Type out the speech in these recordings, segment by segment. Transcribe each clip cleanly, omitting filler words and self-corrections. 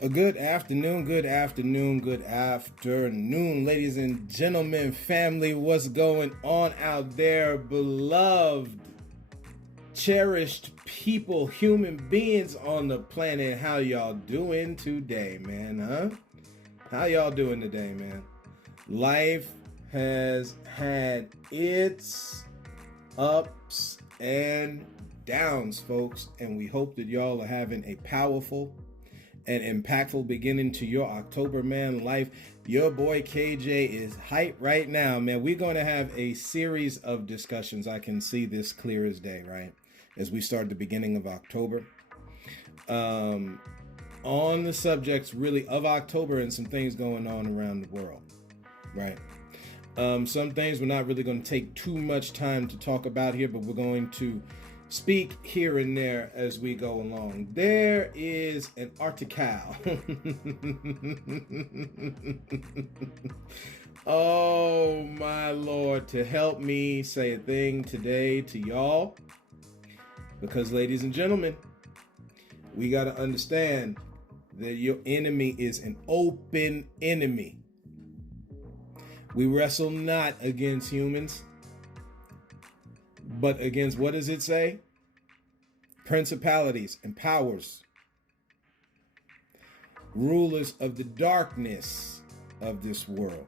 A good afternoon, good afternoon, good afternoon, ladies and gentlemen, family. What's going on out there? Beloved, cherished people, human beings on the planet. How y'all doing today, man? How y'all doing today, man? Life has had its ups and downs, folks, and we hope that y'all are having a powerful and impactful beginning to your October, man, life. Your boy KJ is hype right now, man. We're going to have a series of discussions. I can see this clear as day, right? As we start the beginning of October. On the subjects really of October and some things going on around the world, right? Some things we're not really going to take too much time to talk about here, but we're going to speak here and there as we go along. There is an article. Oh my Lord, to help me say a thing today to y'all. Because ladies and gentlemen, we got to understand that your enemy is an open enemy. We wrestle not against humans, but against, what does it say? Principalities and powers, rulers of the darkness of this world.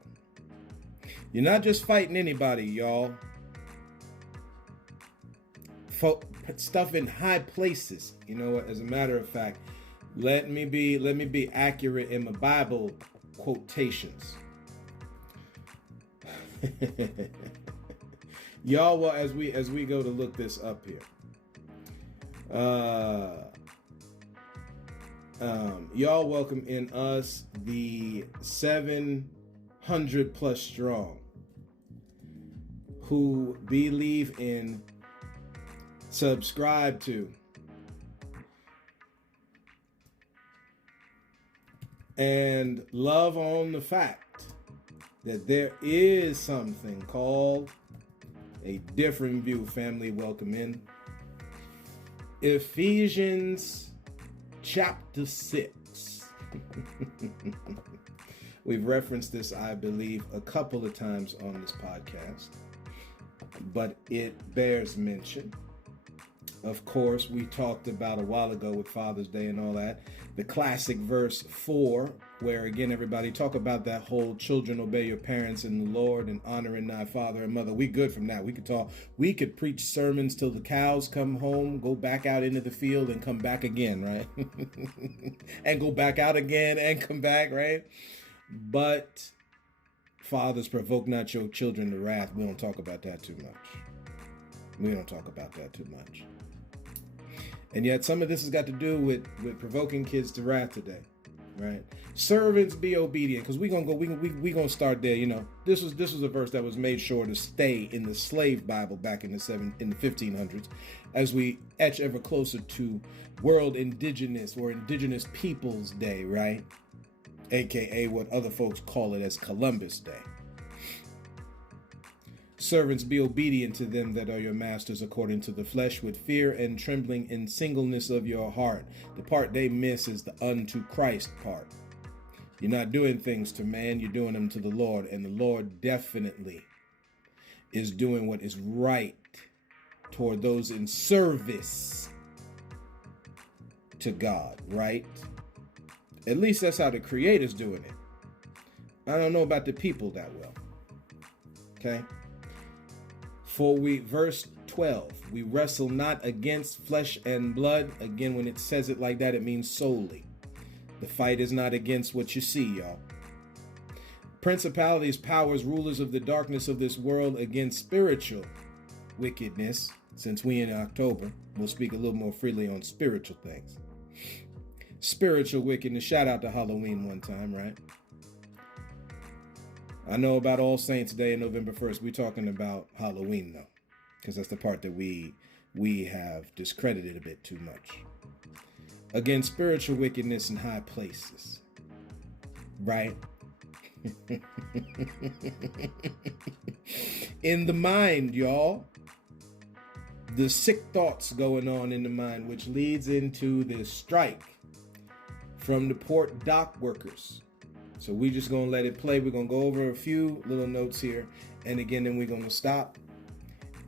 You're not just fighting anybody, y'all. Stuff in high places. You know what? As a matter of fact, let me be accurate in my Bible quotations. Y'all, well, as we go to look this up here, y'all welcome in us the 700 plus strong who believe in, subscribe to, and love on the fact that there is something called a different view. Family, welcome in. Ephesians chapter 6. We've referenced this, I believe, a couple of times on this podcast, but it bears mention. Of course, we talked about a while ago with Father's Day and all that, the classic verse 4, where again, everybody talk about that whole children obey your parents in the Lord and honoring thy father and mother. We good from that. We could preach sermons till the cows come home, go back out into the field and come back again, right? And go back out again and come back, right? But fathers, provoke not your children to wrath. We don't talk about that too much. And yet some of this has got to do with provoking kids to wrath today, right? Servants, be obedient, because we're gonna start there. You know, this was a verse that was made sure to stay in the slave Bible back in the 1500s, as we etch ever closer to World Indigenous or Indigenous Peoples Day, right? AKA what other folks call it as Columbus Day. Servants, be obedient to them that are your masters according to the flesh, with fear and trembling in singleness of your heart. The part they miss is the unto Christ part. You're not doing things to man, you're doing them to the Lord. And the Lord definitely is doing what is right toward those in service to God, right? At least that's how the Creator's doing it. I don't know about the people that well. Okay? Verse 12, we wrestle not against flesh and blood. Again, when it says it like that, it means solely. The fight is not against what you see, y'all. Principalities, powers, rulers of the darkness of this world, against spiritual wickedness. Since we in October, we'll speak a little more freely on spiritual things. Spiritual wickedness. Shout out to Halloween one time, right? I know about All Saints Day and November 1st. We're talking about Halloween, though, because that's the part that we have discredited a bit too much. Again, spiritual wickedness in high places, right? In the mind, y'all. The sick thoughts going on in the mind, which leads into the strike from the port dock workers. So we just gonna let it play. We're gonna go over a few little notes here, and again, then we're gonna stop,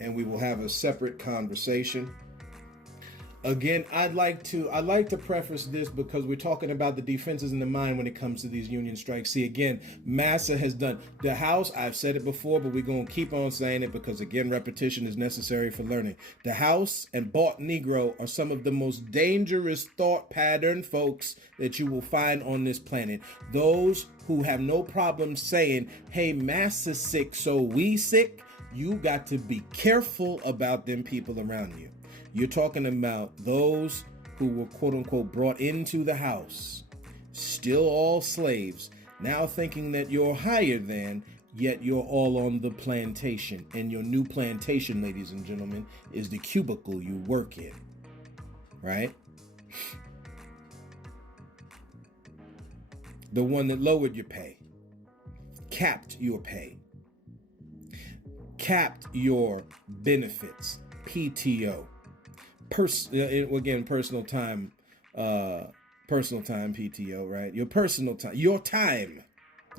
and we will have a separate conversation. Again, I'd like to preface this because we're talking about the defenses in the mind when it comes to these union strikes. See, again, Massa has done the House. I've said it before, but we're going to keep on saying it because, again, repetition is necessary for learning. The House and bought Negro are some of the most dangerous thought pattern folks that you will find on this planet. Those who have no problem saying, hey, Massa's sick, so we sick. You got to be careful about them people around you. You're talking about those who were, quote unquote, brought into the house, still all slaves, now thinking that you're higher than, yet you're all on the plantation. And your new plantation, ladies and gentlemen, is the cubicle you work in, right? The one that lowered your pay, capped your pay, capped your benefits, PTO. Personal time PTO, right? Your personal time, your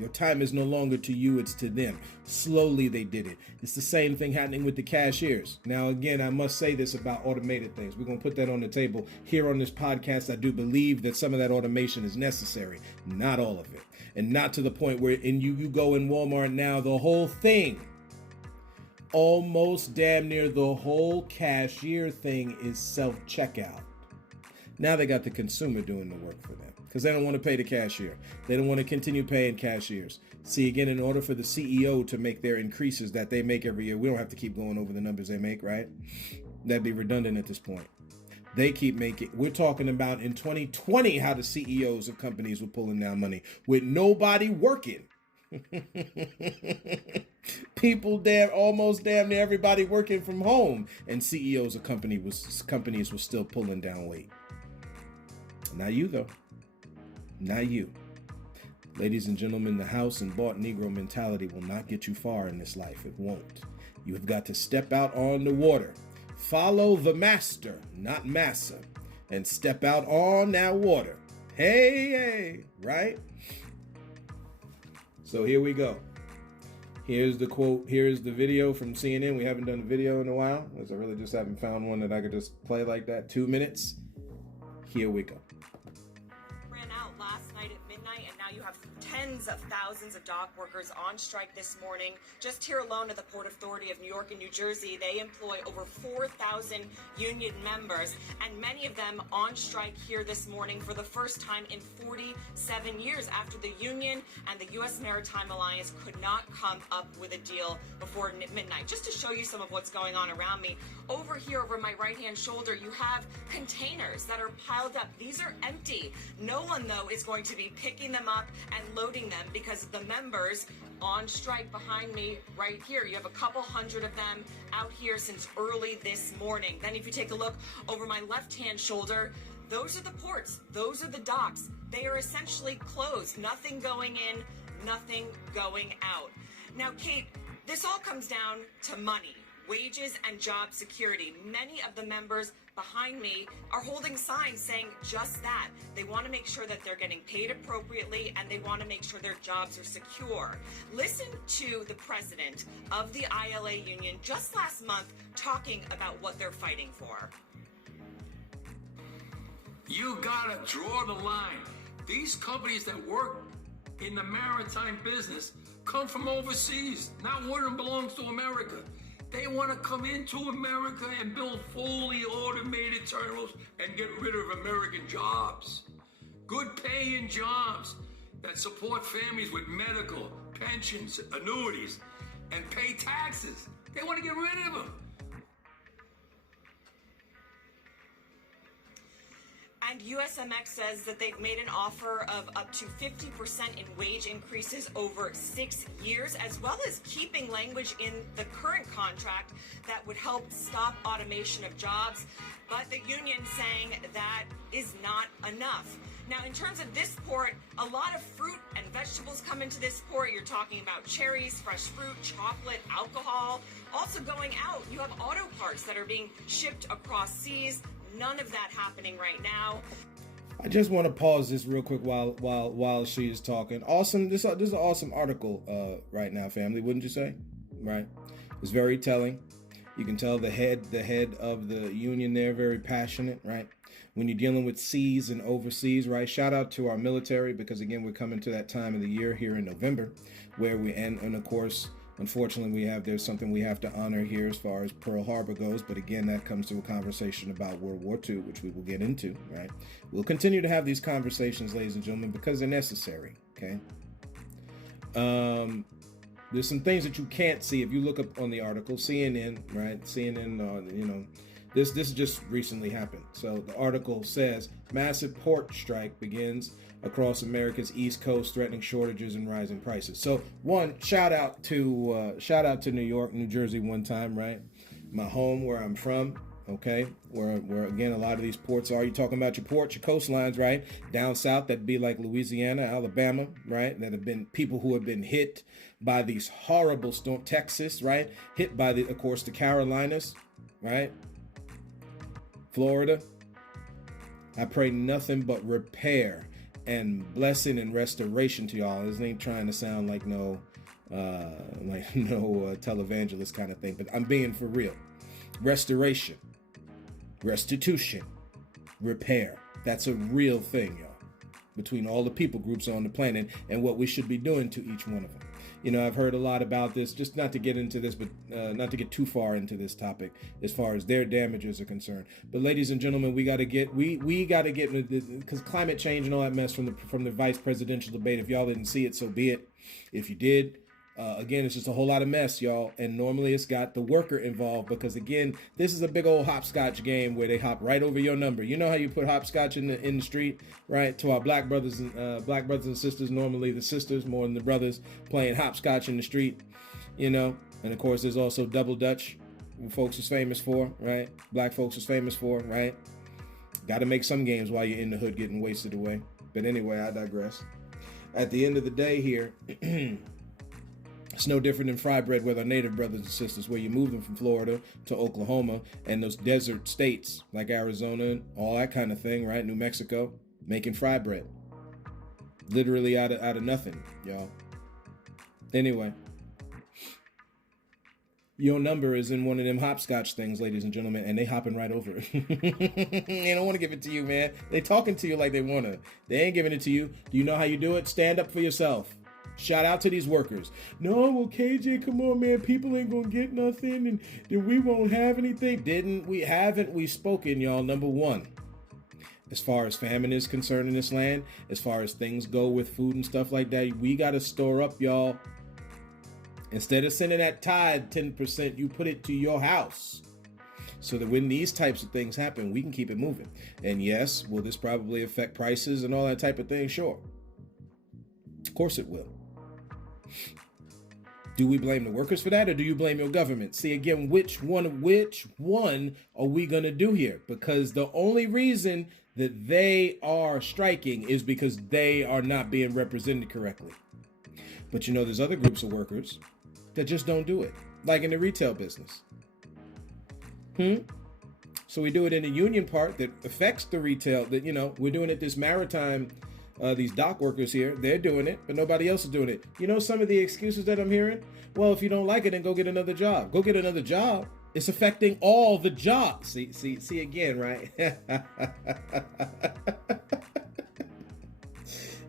time is no longer to you, it's to them. Slowly they did it. It's the same thing happening with the cashiers. Now, again, I must say this about automated things. We're going to put that on the table here on this podcast. I do believe that some of that automation is necessary, not all of it. And not to the point where you go in Walmart now, the whole thing, almost damn near the whole cashier thing is self-checkout. Now they got the consumer doing the work for them because they don't want to pay the cashier. They don't want to continue paying cashiers. See, again, in order for the CEO to make their increases that they make every year, we don't have to keep going over the numbers they make, right? That'd be redundant at this point. They keep making, we're talking about in 2020 how the CEOs of companies were pulling down money with nobody working. People almost damn near everybody working from home, and CEOs of companies were still pulling down weight. Not you though. Not you. Ladies and gentlemen, the house and bought Negro mentality will not get you far in this life. It won't. You have got to step out on the water. Follow the master, not massa, and step out on that water. Hey, right? So here we go. Here's the quote. Here's the video from CNN. We haven't done a video in a while, because I really just haven't found one that I could just play like that. 2 minutes. Here we go. Ran out last night at midnight, and now you have tens of thousands of dock workers on strike this morning. Just here alone at the Port Authority of New York and New Jersey, they employ over 4,000 union members, and many of them on strike here this morning for the first time in 47 years after the union and the U.S. Maritime Alliance could not come up with a deal before midnight. Just to show you some of what's going on around me, over here over my right-hand shoulder, you have containers that are piled up. These are empty. No one, though, is going to be picking them up and loading them because the members on strike behind me right here. You have a couple hundred of them out here since early this morning. Then if you take a look over my left-hand shoulder, those are the ports. Those are the docks. They are essentially closed. Nothing going in, nothing going out. Now, Kate, this all comes down to money, wages, and job security. Many of the members behind me are holding signs saying just that. They want to make sure that they're getting paid appropriately, and they want to make sure their jobs are secure. Listen to the president of the ILA union just last month talking about what they're fighting for. You gotta draw the line. These companies that work in the maritime business come from overseas. Not one of them belongs to America. They want to come into America and build fully automated terminals and get rid of American jobs. Good paying jobs that support families with medical, pensions, annuities, and pay taxes. They want to get rid of them. And USMX says that they've made an offer of up to 50% in wage increases over 6 years, as well as keeping language in the current contract that would help stop automation of jobs. But the union saying that is not enough. Now, in terms of this port, a lot of fruit and vegetables come into this port. You're talking about cherries, fresh fruit, chocolate, alcohol. Also going out, you have auto parts that are being shipped across seas. None of that happening right now. I just want to pause this real quick while she is talking. Awesome. This is an awesome article right now, family. Wouldn't you say? Right. It's very telling. You can tell the head of the union there, very passionate, right? When you're dealing with seas and overseas, right? Shout out to our military, because again, we're coming to that time of the year here in November where we and of course, unfortunately, there's something we have to honor here as far as Pearl Harbor goes. But again, that comes to a conversation about World War II, which we will get into, right? We'll continue to have these conversations, ladies and gentlemen, because they're necessary, okay? There's some things that you can't see if you look up on the article. CNN, right? CNN, this just recently happened. So the article says massive port strike begins across America's East Coast, threatening shortages and rising prices. So one, shout out to New York, New Jersey one time, right? My home, where I'm from, okay? Where again, a lot of these ports are. You're talking about your ports, your coastlines, right? Down south, that'd be like Louisiana, Alabama, right? That have been people who have been hit by these horrible storms. Texas, right? Hit by of course, the Carolinas, right? Florida. I pray nothing but repair and blessing and restoration to y'all. This ain't trying to sound like no televangelist kind of thing, but I'm being for real. Restoration, restitution, repair. That's a real thing, y'all, between all the people groups on the planet and what we should be doing to each one of them. I've heard a lot about this, just not to get into this, but not to get too far into this topic as far as their damages are concerned. But ladies and gentlemen, we got to get, because climate change and all that mess from the vice presidential debate. If y'all didn't see it, so be it. If you did, again, it's just a whole lot of mess, y'all. And normally it's got the worker involved, because again, this is a big old hopscotch game where they hop right over your number. You know how you put hopscotch in the street, right? To our black brothers and sisters, normally the sisters more than the brothers, playing hopscotch in the street, And of course, there's also double dutch, folks is famous for, right? Black folks is famous for, right? Got to make some games while you're in the hood getting wasted away. But anyway, I digress. At the end of the day here, it's no different than fry bread with our native brothers and sisters, where you move them from Florida to Oklahoma and those desert states like Arizona, all that kind of thing, right? New Mexico, making fry bread. Literally out of nothing, y'all. Anyway, your number is in one of them hopscotch things, ladies and gentlemen, and they hopping right over it. They don't want to give it to you, man. They talking to you like they want to. They ain't giving it to you. Do you know how you do it? Stand up for yourself. Shout out to these workers. No, well, KJ, come on, man. People ain't gonna get nothing, and then we won't have anything. Haven't we spoken, y'all? Number one, as far as famine is concerned in this land, as far as things go with food and stuff like that, we gotta store up, y'all. Instead of sending that tithe 10%, you put it to your house, so that when these types of things happen, we can keep it moving. And yes, will this probably affect prices and all that type of thing? Sure. Of course it will. Do we blame the workers for that, or do you blame your government? See, again, which one are we going to do here? Because the only reason that they are striking is because they are not being represented correctly. But there's other groups of workers that just don't do it, like in the retail business. So we do it in the union part that affects the retail, that, we're doing it this maritime. These dock workers here, they're doing it, but nobody else is doing it. Some of the excuses that I'm hearing? Well, if you don't like it, then go get another job. Go get another job. It's affecting all the jobs. See again, right?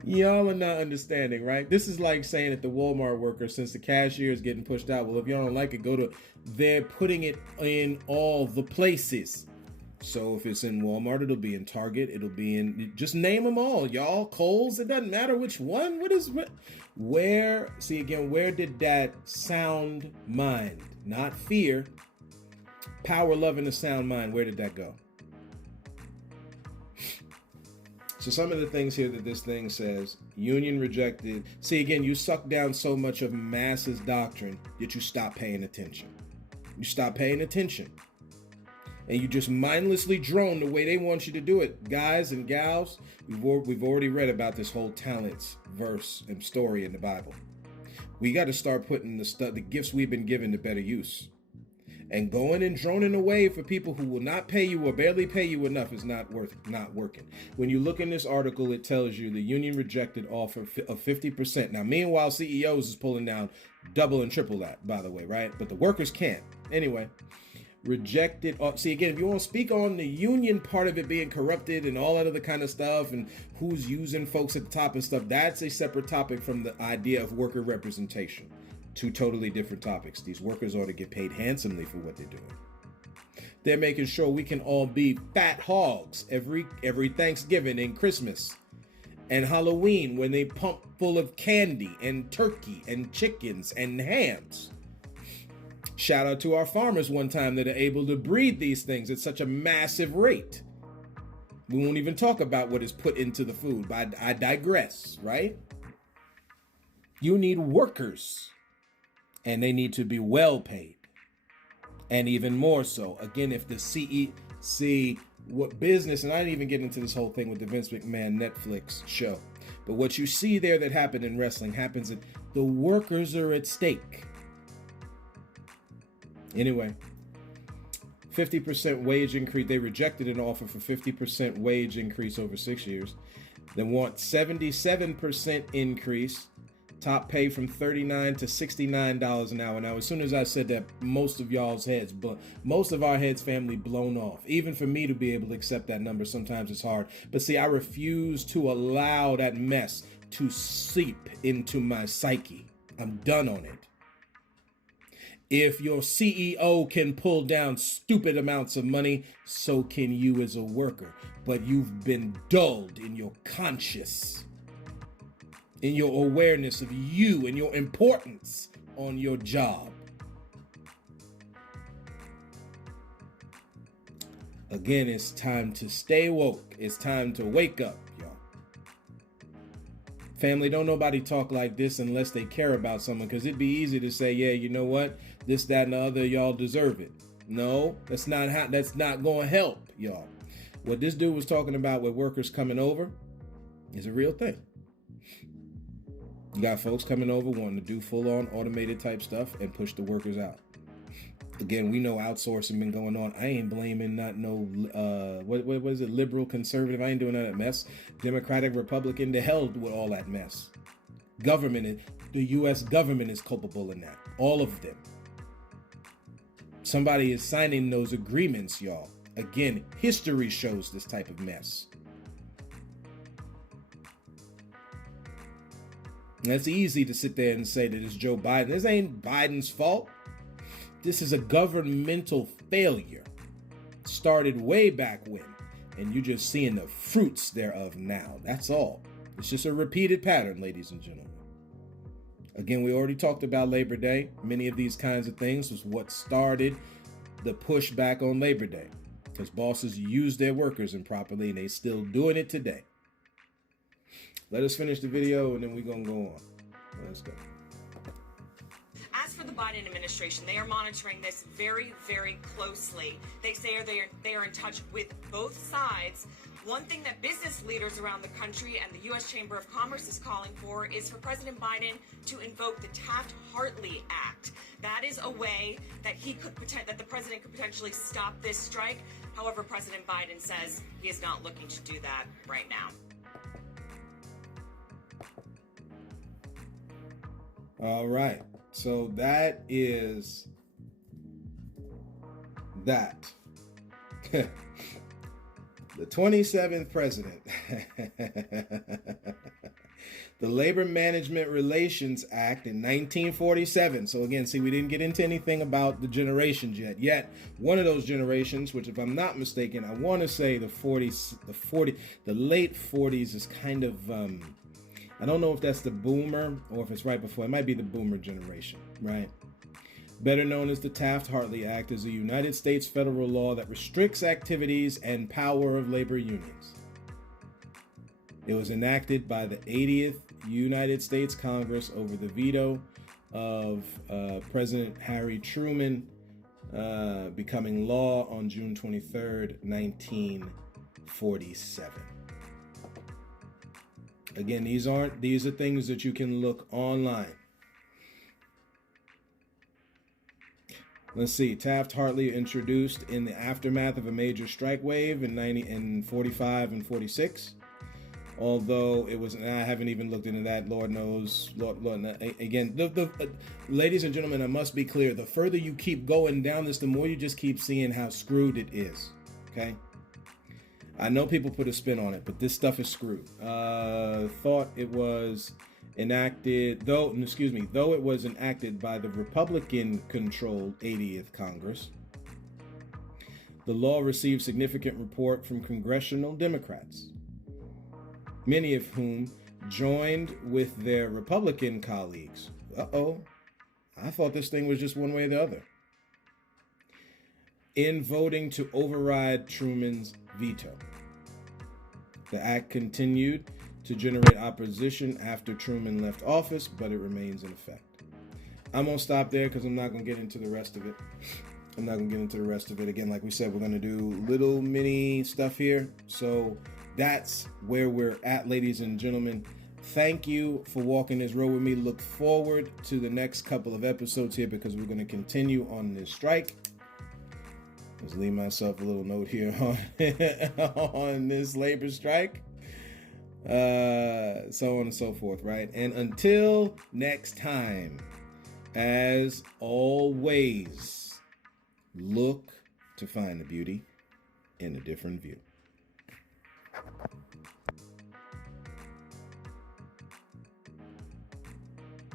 Y'all are not understanding, right? This is like saying that the Walmart worker, since the cashier is getting pushed out, well, if y'all don't like it, they're putting it in all the places. So if it's in Walmart, it'll be in Target, it'll be in, just name them all, y'all. Kohl's, it doesn't matter which one. Where did that sound mind, not fear, power, love, and a sound mind, where did that go? So some of the things here that this thing says, union rejected. See, again, you suck down so much of masses doctrine that you stop paying attention. You stop paying attention. And you just mindlessly drone the way they want you to do it. Guys and gals, we've already read about this whole talents verse and story in the Bible. We got to start putting the gifts we've been given to better use. And going and droning away for people who will not pay you or barely pay you enough is not working. When you look in this article, it tells you the union rejected offer of 50%. Now, meanwhile, CEOs is pulling down double and triple that, by the way, right? But the workers can't. Anyway, rejected. See, again, if you want to speak on the union part of it being corrupted and all that other kind of stuff and who's using folks at the top and stuff, that's a separate topic from the idea of worker representation. Two totally different topics. These workers ought to get paid handsomely for what they're doing. They're making sure we can all be fat hogs every Thanksgiving and Christmas and Halloween when they pump full of candy and turkey and chickens and hams. Shout out to our farmers one time that are able to breed these things at such a massive rate. We won't even talk about what is put into the food, but I digress, right? You need workers. And they need to be well paid. And even more so, again, if the see what business, and I didn't even get into this whole thing with the Vince McMahon Netflix show, but what you see there that happened in wrestling happens that the workers are at stake. Anyway, 50% wage increase. They rejected an offer for 50% wage increase over 6 years. They want 77% increase. Top pay from $39 to $69 an hour. Now, as soon as I said that, most of our heads family blown off. Even for me to be able to accept that number, sometimes it's hard. But see, I refuse to allow that mess to seep into my psyche. I'm done on it. If your CEO can pull down stupid amounts of money, so can you as a worker. But you've been dulled in your conscience, in your awareness of you and your importance on your job. Again, it's time to stay woke. It's time to wake up, y'all. Family, don't nobody talk like this unless they care about someone, because it'd be easy to say, yeah, you know what? This, that, and the other, y'all deserve it. No, that's not going to help, y'all. What this dude was talking about with workers coming over is a real thing. You got folks coming over wanting to do full-on automated type stuff and push the workers out. Again, we know outsourcing been going on. I ain't blaming what is it, liberal, conservative. I ain't doing that mess. Democratic, Republican, to hell with all that mess. Government, the U.S. government is culpable in that. All of them. Somebody is signing those agreements, y'all. Again, history shows this type of mess. And it's easy to sit there and say that it's Joe Biden. This ain't Biden's fault. This is a governmental failure. Started way back when. And you're just seeing the fruits thereof now. That's all. It's just a repeated pattern, ladies and gentlemen. Again, we already talked about Labor Day. Many of these kinds of things was what started the pushback on Labor Day. Because bosses used their workers improperly, and they still doing it today. Let us finish the video, and then we're going to go on. Let's go. As for the Biden administration, they are monitoring this very, very closely. They say they are in touch with both sides. One thing that business leaders around the country and the U.S. Chamber of Commerce is calling for is for President Biden to invoke the Taft-Hartley Act. That is a way that that the president could potentially stop this strike. However, President Biden says he is not looking to do that right now. All right. So that is that. The 27th president. The Labor Management Relations Act in 1947. So again, see, we didn't get into anything about the generations yet. One of those generations, which if I'm not mistaken, I want to say the late 40s is kind of, I don't know if that's the boomer or if it's right before. It might be the boomer generation, right? Better known as the Taft-Hartley Act, is a United States federal law that restricts activities and power of labor unions. It was enacted by the 80th United States Congress over the veto of President Harry Truman, becoming law on June 23rd, 1947. Again, these are things that you can look online. Let's see. Taft-Hartley introduced in the aftermath of a major strike wave in 45 and 46. Although it was, and I haven't even looked into that. Lord knows. Lord again, ladies and gentlemen, I must be clear. The further you keep going down this, the more you just keep seeing how screwed it is. Okay. I know people put a spin on it, but this stuff is screwed. Thought it was enacted, though it was enacted by the Republican-controlled 80th Congress. The law received significant support from congressional Democrats, many of whom joined with their Republican colleagues. I thought this thing was just one way or the other. In voting to override Truman's veto. The act continued to generate opposition after Truman left office, but it remains in effect. I'm going to stop there because I'm not going to get into the rest of it. Again, like we said, we're going to do little mini stuff here. So that's where we're at, ladies and gentlemen. Thank you for walking this road with me. Look forward to the next couple of episodes here because we're going to continue on this strike. Let's leave myself a little note here on this labor strike. So on and so forth, right? And until next time, as always, look to find the beauty in a different view.